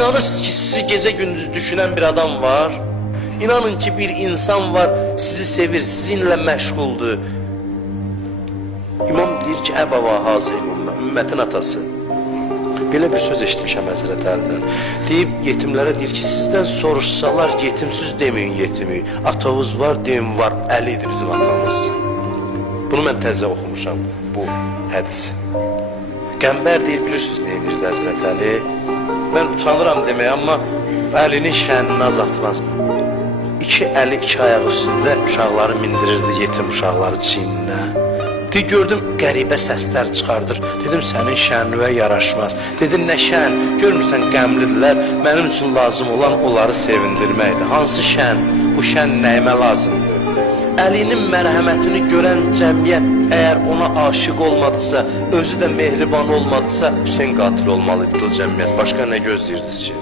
inanırsınız ki sizi gece gündüz düşünen bir adam var. İnanın ki bir insan var, sizi sevir, sizinle meşguldür. İmam deyir ki, əbəva hazır ümmətin atası. Belə bir söz eşitmişəm Həzrət Əlidən. Deyib yetimlərə deyir ki, sizdən soruşsalar yetimsiz deməyin yetimi. Atavuz var, deyin var, Əlidir bizim atamız. Bunu mən təzə oxumuşam, bu hədisi. Qəmbər deyir, bilirsiniz nə emirdi Həzrət Əli? Mən utanıram deməyə, amma Əlinin şənini azaltmazmı? İki əli, iki ayaq üstündə uşaqları mindirirdi, yetim uşaqları çiyninə. Deyir, gördüm, qəribə səslər çıxardır. Dedim, sənin şənliyə yaraşmaz. Dedim, nə şən? Görmürsən, qəmlidirlər. Mənim üçün lazım olan onları sevindirməkdir. Hansı şən? Bu şən nəyimə lazımdır? Əlinin mərhəmətini görən cəmiyyət əgər ona aşiq olmadısa, özü də mehriban olmadısa, Hüseyin qatil olmalıydı o cəmiyyət. Başqa nə gözləyirdiniz ki?